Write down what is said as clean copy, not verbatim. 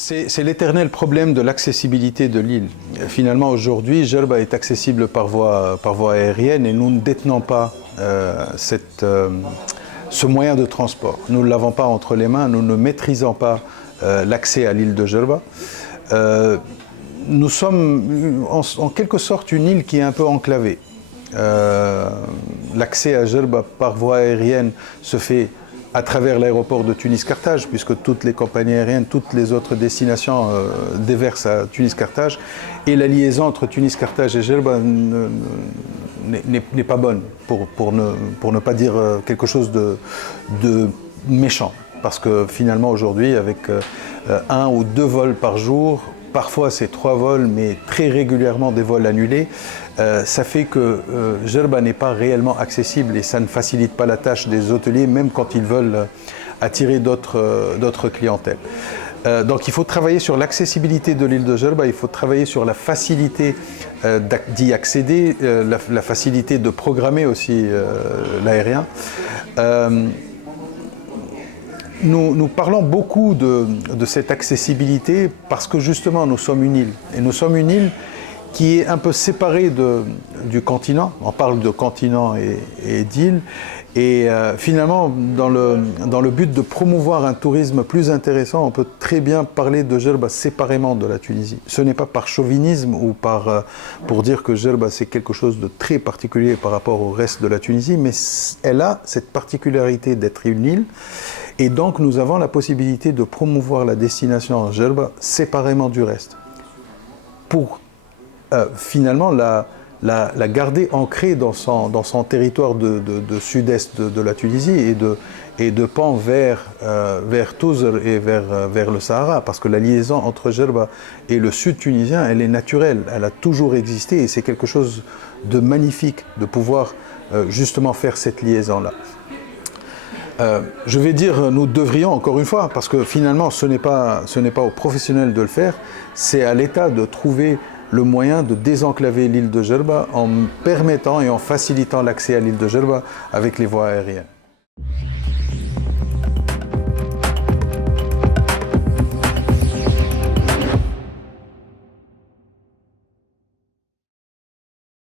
C'est l'éternel problème de l'accessibilité de l'île. Finalement, aujourd'hui, Jerba est accessible par voie aérienne et nous ne détenons pas ce moyen de transport. Nous ne l'avons pas entre les mains, nous ne maîtrisons pas l'accès à l'île de Jerba. Nous sommes en quelque sorte une île qui est un peu enclavée. L'accès à Jerba par voie aérienne se fait à travers l'aéroport de Tunis-Carthage, puisque toutes les compagnies aériennes, toutes les autres destinations déversent à Tunis-Carthage, et la liaison entre Tunis-Carthage et Jerba n'est pas bonne, pour ne pas dire quelque chose de méchant, parce que finalement aujourd'hui, avec 1 ou 2 vols par jour, parfois c'est 3 vols, mais très régulièrement des vols annulés, ça fait que Jerba n'est pas réellement accessible et ça ne facilite pas la tâche des hôteliers, même quand ils veulent attirer d'autres clientèles. Donc il faut travailler sur l'accessibilité de l'île de Jerba, il faut travailler sur la facilité d'y accéder, la facilité de programmer aussi l'aérien. Nous parlons beaucoup de cette accessibilité parce que justement nous sommes une île. Et nous sommes une île qui est un peu séparée du continent. On parle de continent et d'île. Et finalement, dans le but de promouvoir un tourisme plus intéressant, on peut très bien parler de Jerba séparément de la Tunisie. Ce n'est pas par chauvinisme ou pour dire que Jerba c'est quelque chose de très particulier par rapport au reste de la Tunisie, mais elle a cette particularité d'être une île. Et donc nous avons la possibilité de promouvoir la destination Jerba séparément du reste, pour finalement la garder ancrée dans son territoire de sud-est de la Tunisie et de pan vers Touzr et vers le Sahara, parce que la liaison entre Jerba et le sud tunisien, elle est naturelle, elle a toujours existé et c'est quelque chose de magnifique de pouvoir justement faire cette liaison-là. Je vais dire nous devrions encore une fois, parce que finalement ce n'est pas aux professionnels de le faire, c'est à l'État de trouver le moyen de désenclaver l'île de Jerba en permettant et en facilitant l'accès à l'île de Jerba avec les voies aériennes.